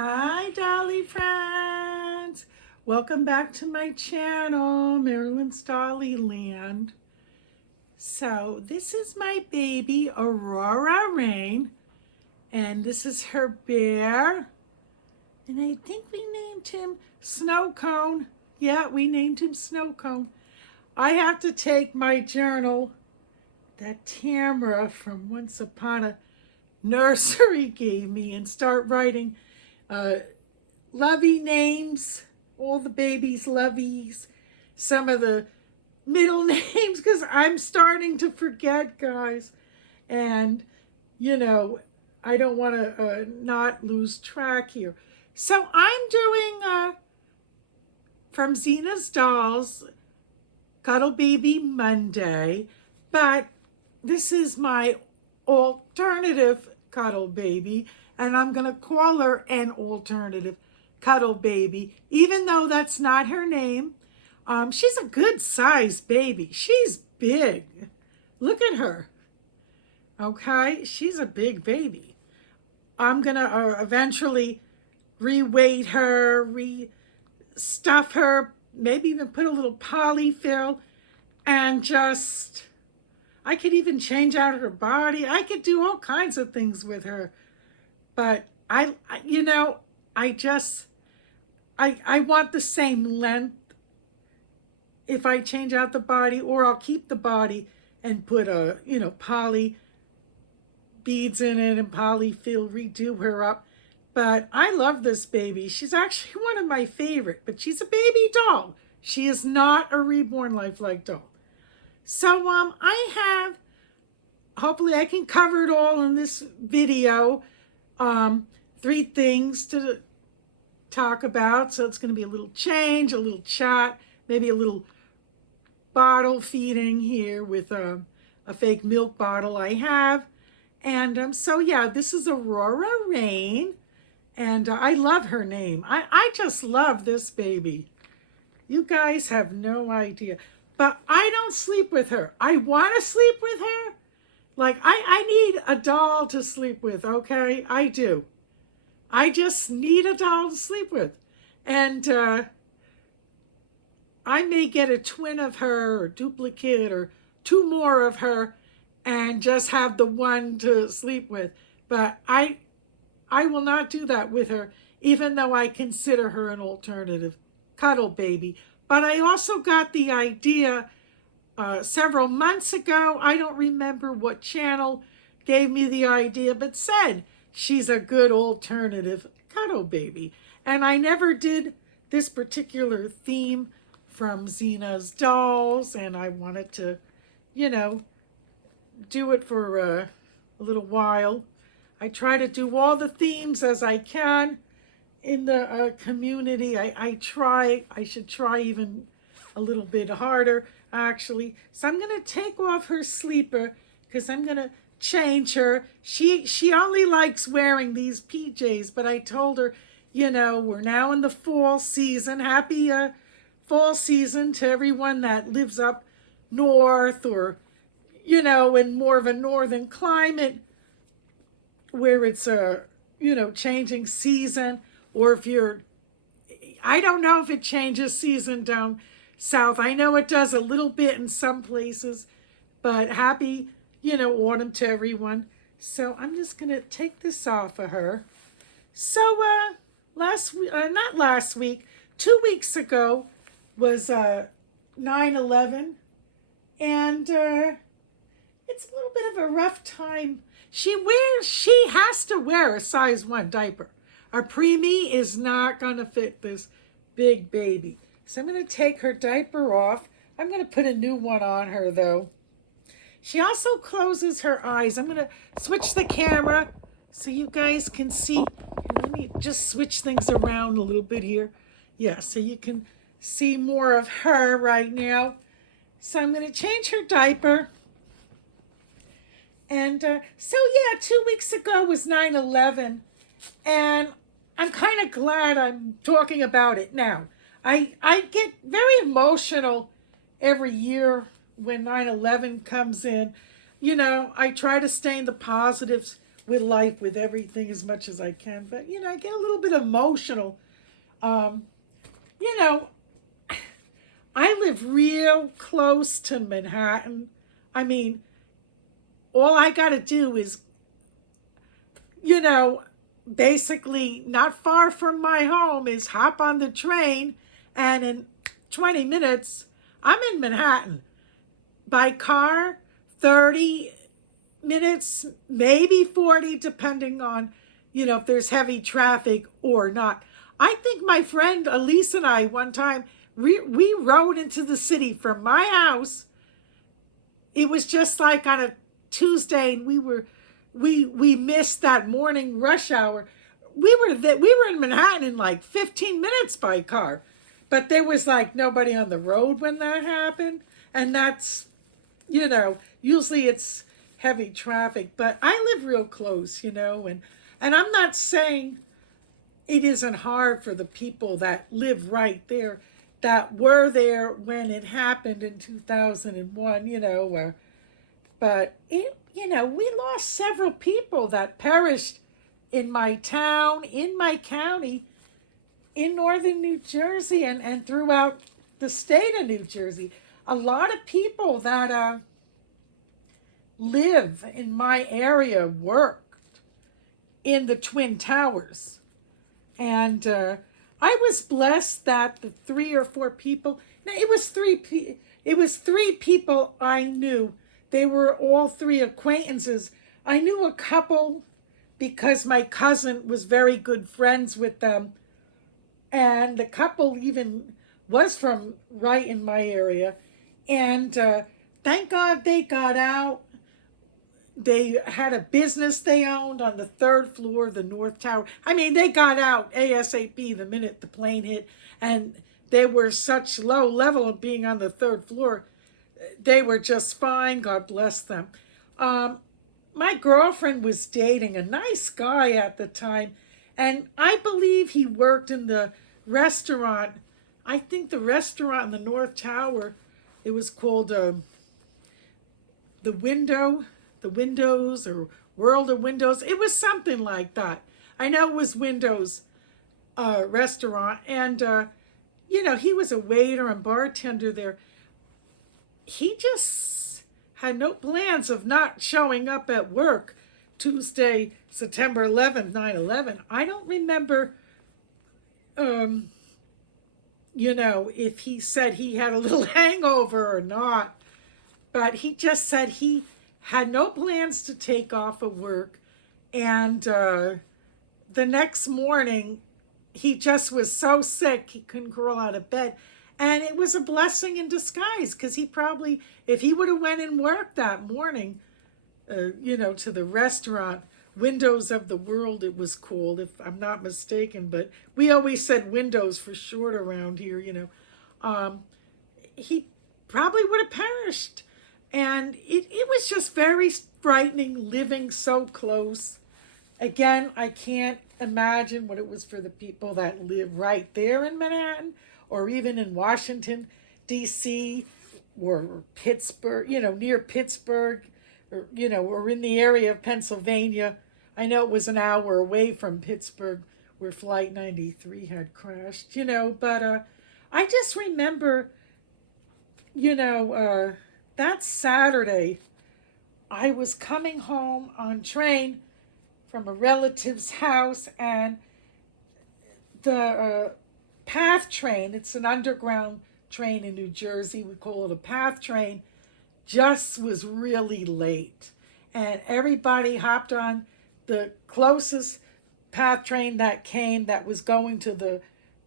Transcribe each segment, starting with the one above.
Hi, Dolly friends. Welcome back to my channel, Marilyn's Dolly Land. So this is my baby, Aurora Rain, and this is her bear. And I think we named him Snow Cone. Yeah, we named him Snow Cone. I have to take my journal that Tamara from Once Upon a Nursery gave me and start writing lovey names, all the babies' loveys, some of the middle names, because I'm starting to forget, guys. And, I don't want to not lose track here. So I'm doing, from Seena's Dolls, Cuddle Baby Monday, but this is my alternative Cuddle Baby, and I'm going to call her an alternative Cuddle Baby, even though that's not her name. She's a good sized baby. She's big. Look at her. Okay, she's a big baby. I'm going to eventually re-weight her, re-stuff her, maybe even put a little polyfill, and just, I could even change out her body. I could do all kinds of things with her. But I want the same length if I change out the body, or I'll keep the body and put poly beads in it and polyfill, redo her up. But I love this baby. She's actually one of my favorite, but she's a baby doll. She is not a reborn lifelike doll. So I have, hopefully I can cover it all in this video. 3 things to talk about. So it's going to be a little change, a little chat, maybe a little bottle feeding here with a fake milk bottle I have. And so yeah, this is Aurora Rain, and I love her name. I just love this baby. You guys have no idea. But I don't sleep with her. I want to sleep with her. Like, I need a doll to sleep with, okay? I do. I just need a doll to sleep with. And I may get a twin of her, or duplicate, or 2 more of her, and just have the one to sleep with. But I will not do that with her, even though I consider her an alternative Cuddle Baby. But I also got the idea several months ago. I don't remember what channel gave me the idea, but said she's a good alternative Cuddle Baby. And I never did this particular theme from Seena's Dolls, and I wanted to, do it for a little while. I try to do all the themes as I can in the community. I should try even a little bit harder, actually. So I'm going to take off her sleeper because I'm going to change her. She only likes wearing these PJs, but I told her, we're now in the fall season. Happy fall season to everyone that lives up north, or, in more of a northern climate where it's a, changing season. Or if you're, I don't know if it changes season down south. I know it does a little bit in some places, but happy, autumn to everyone. So I'm just going to take this off of her. So not last week, 2 weeks ago was 9/11, and it's a little bit of a rough time. She has to wear a size 1 diaper. A preemie is not going to fit this big baby. So I'm going to take her diaper off. I'm going to put a new one on her, though. She also closes her eyes. I'm going to switch the camera so you guys can see. Let me just switch things around a little bit here. Yeah, so you can see more of her right now. So I'm going to change her diaper. And so yeah, 2 weeks ago was 9/11. And I'm kind of glad I'm talking about it now. I get very emotional every year when 9/11 comes in. I try to stay in the positives with life, with everything as much as I can. But, I get a little bit emotional. Um, you know, I live real close to Manhattan. I mean, all I got to do is, you know, basically not far from my home is hop on the train, and in 20 minutes, I'm in Manhattan. By car, 30 minutes, maybe 40, depending on, if there's heavy traffic or not. I think my friend Elise and I one time, we rode into the city from my house. It was just like on a Tuesday, and we missed that morning rush hour. We were in Manhattan in like 15 minutes by car, but there was like nobody on the road when that happened, and that's, usually it's heavy traffic. But I live real close, and I'm not saying it isn't hard for the people that live right there, that were there when it happened in 2001, but we lost several people that perished in my town, in my county, in northern New Jersey, and throughout the state of New Jersey. A lot of people that live in my area worked in the Twin Towers. And I was blessed that the 3 or 4 people, it was three people I knew. They were all 3 acquaintances. I knew a couple because my cousin was very good friends with them. And the couple even was from right in my area. And thank God they got out. They had a business they owned on the 3rd floor of the North Tower. I mean, they got out ASAP the minute the plane hit. And they were such low level of being on the 3rd floor. They were just fine. God bless them. My girlfriend was dating a nice guy at the time. And I believe he worked in the restaurant. I think the restaurant in the North Tower, it was called The Windows or World of Windows. It was something like that. I know it was Windows restaurant. And, he was a waiter and bartender there. He just had no plans of not showing up at work Tuesday, September 11th, 9/11. I don't remember, if he said he had a little hangover or not. But he just said he had no plans to take off of work. And the next morning, he just was so sick, he couldn't crawl out of bed. And it was a blessing in disguise, because he probably, if he would have went and worked that morning, to the restaurant, Windows of the World it was called, if I'm not mistaken. But we always said Windows for short around here, he probably would have perished. And it was just very frightening living so close. Again, I can't imagine what it was for the people that live right there in Manhattan, or even in Washington, D.C., or Pittsburgh, near Pittsburgh, or in the area of Pennsylvania. I know it was an hour away from Pittsburgh where Flight 93 had crashed, but I just remember, that Saturday, I was coming home on train from a relative's house, and the PATH train, it's an underground train in New Jersey, we call it a PATH train, just was really late. And everybody hopped on the closest PATH train that came, that was going to the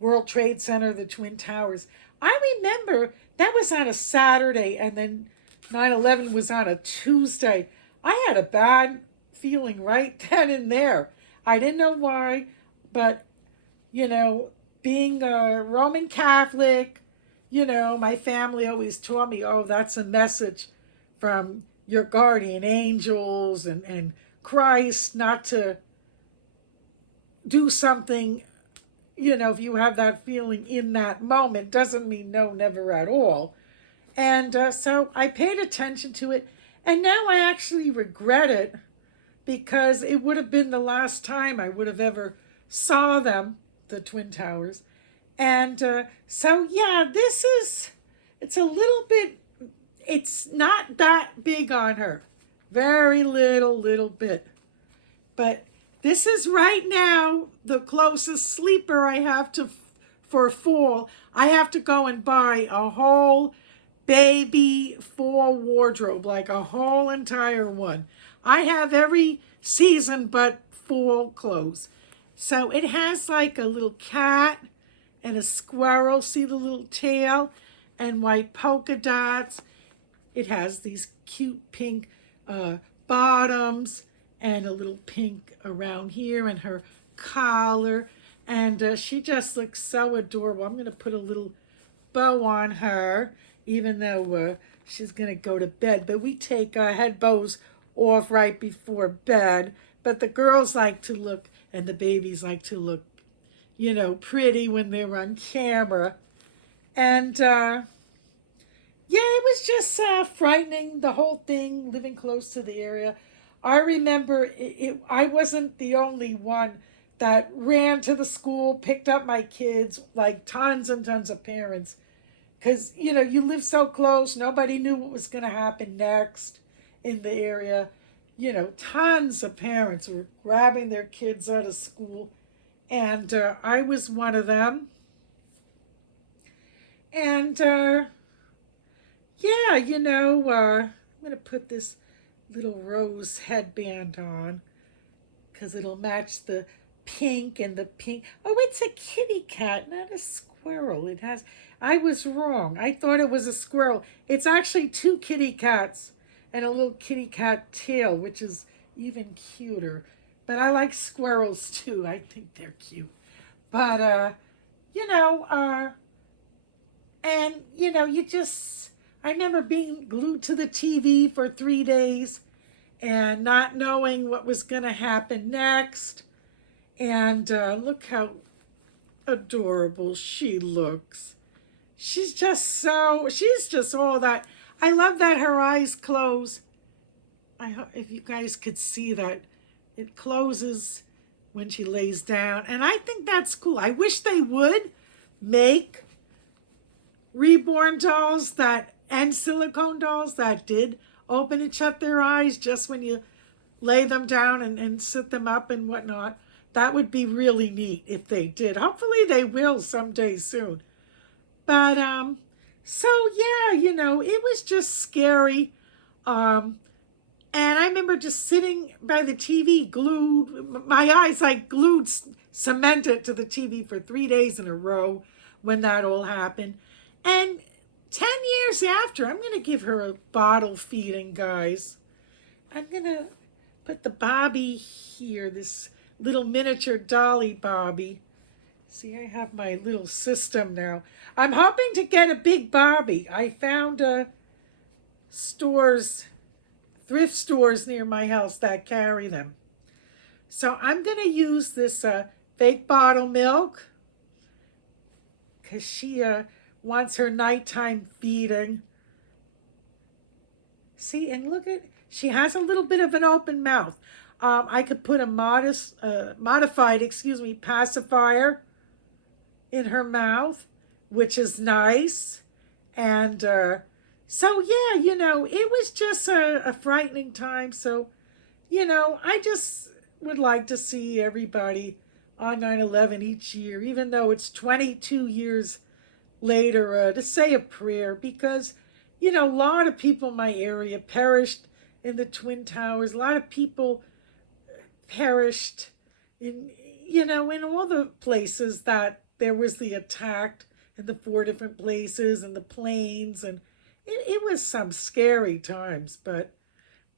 World Trade Center, the Twin Towers. I remember that was on a Saturday, and then 9/11 was on a Tuesday. I had a bad feeling right then and there. I didn't know why, but, being a Roman Catholic, my family always taught me, oh, that's a message from your guardian angels and Christ not to do something, if you have that feeling in that moment. Doesn't mean no, never at all. And so I paid attention to it, and now I actually regret it because it would have been the last time I would have ever saw them, the Twin Towers. And so, yeah, it's a little bit, it's not that big on her. Very little bit. But this is right now the closest sleeper I have to for fall. I have to go and buy a whole baby fall wardrobe, like a whole entire one. I have every season but fall clothes. So it has like a little cat and a squirrel. See the little tail and white polka dots. It has these cute pink bottoms and a little pink around here and her collar. And she just looks so adorable. I'm going to put a little bow on her, even though she's going to go to bed. But we take head bows off right before bed. But the girls like to look, and the babies like to look, you know, pretty when they're on camera. And yeah, it was just frightening, the whole thing, living close to the area. I remember I wasn't the only one that ran to the school, picked up my kids, like tons and tons of parents. Because, you know, you live so close, nobody knew what was going to happen next in the area. You know, tons of parents were grabbing their kids out of school. And I was one of them. And yeah, you know, I'm going to put this little rose headband on because it'll match the pink and the pink. Oh, it's a kitty cat, not a squirrel. I was wrong. I thought it was a squirrel. It's actually two kitty cats and a little kitty cat tail, which is even cuter. But I like squirrels too. I think they're cute. But, you know, and, you know, I remember being glued to the TV for 3 days and not knowing what was going to happen next. And look how adorable she looks. She's just all that. I love that her eyes close. I hope if you guys could see that. It closes when she lays down. And I think that's cool. I wish they would make reborn dolls and silicone dolls that did open and shut their eyes just when you lay them down and sit them up and whatnot. That would be really neat if they did. Hopefully they will someday soon. But, so yeah, you know, it was just scary. And I remember just sitting by the TV glued, my eyes like glued, cemented to the TV for 3 days in a row when that all happened. And 10 years after, I'm going to give her a bottle feeding, guys. I'm going to put the Bobby here, this little miniature dolly Bobby. See, I have my little system now. I'm hoping to get a big Bobby. I found thrift stores near my house that carry them. So I'm going to use this fake bottle milk because she wants her nighttime feeding. See, and look at, she has a little bit of an open mouth. I could put a modified pacifier in her mouth, which is nice. And so, yeah, you know, it was just a frightening time. So, you know, I just would like to see everybody on 9/11 each year, even though it's 22 years later, to say a prayer because, you know, a lot of people in my area perished in the Twin Towers. A lot of people perished in, you know, in all the places that there was the attack in the 4 different places and the planes. And it was some scary times. But,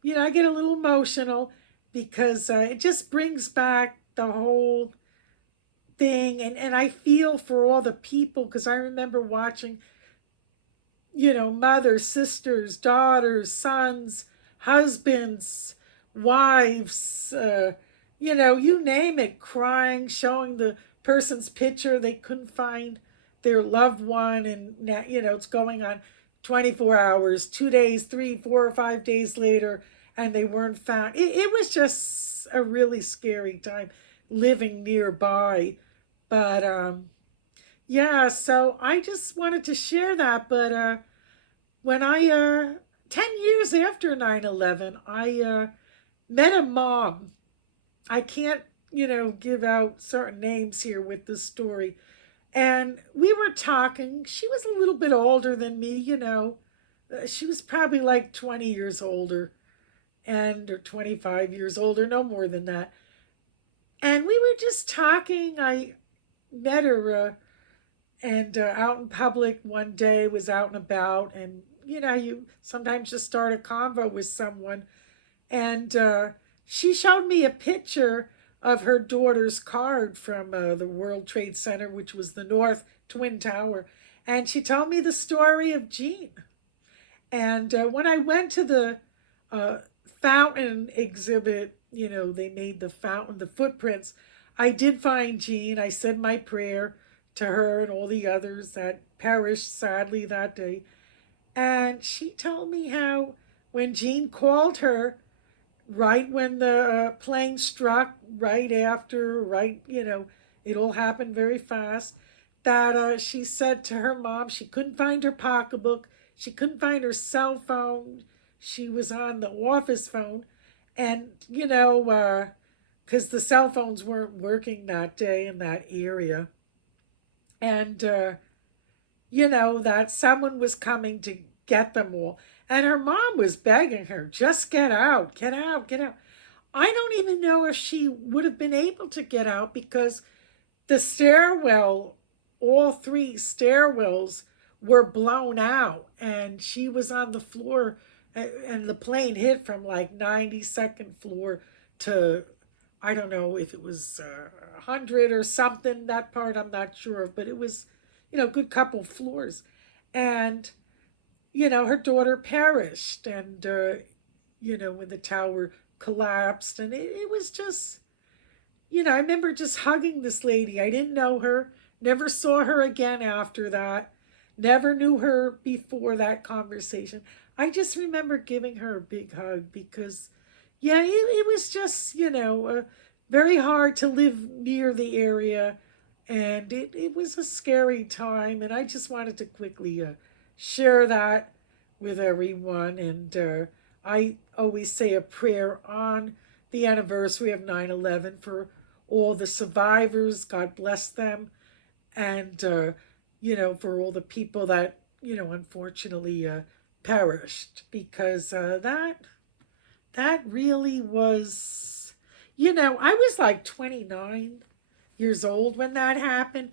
you know, I get a little emotional because it just brings back the whole thing. And I feel for all the people because I remember watching, you know, mothers, sisters, daughters, sons, husbands, wives, you know, you name it, crying, showing the person's picture. They couldn't find their loved one. And now, you know, it's going on 24 hours, 2 days, 3, 4, or 5 days later. and they weren't found. It was just a really scary time living nearby. But yeah, so I just wanted to share that. But when 10 years after 9/11, I met a mom. I can't, give out certain names here with this story. And we were talking. She was a little bit older than me. She was probably like 20 years older and or 25 years older, no more than that. And we were just talking. I met her and out in public one day, was out and about. And, you sometimes just start a convo with someone. And she showed me a picture of her daughter's card from the World Trade Center, which was the North Twin Tower. And she told me the story of Jean. And when I went to the fountain exhibit, they made the fountain, the footprints. I did find Jean. I said my prayer to her and all the others that perished sadly that day. And she told me how when Jean called her, right when the plane struck, right after, it all happened very fast, that she said to her mom she couldn't find her pocketbook, she couldn't find her cell phone, she was on the office phone, and, because the cell phones weren't working that day in that area, and, that someone was coming to get them all. And her mom was begging her, just get out, get out, get out. I don't even know if she would have been able to get out because the stairwell, all three stairwells were blown out and she was on the floor and the plane hit from like 92nd floor to, I don't know if it was 100 or something. That part I'm not sure of, but it was, good couple floors. And her daughter perished and, when the tower collapsed. And it was just, I remember just hugging this lady. I didn't know her, never saw her again after that, never knew her before that conversation. I just remember giving her a big hug because, yeah, it was just, very hard to live near the area. And it was a scary time. And I just wanted to quickly share that with everyone. And I always say a prayer on the anniversary of 9/11 for all the survivors. God bless them. And, for all the people that, unfortunately perished. Because that really was, I was like 29 years old when that happened.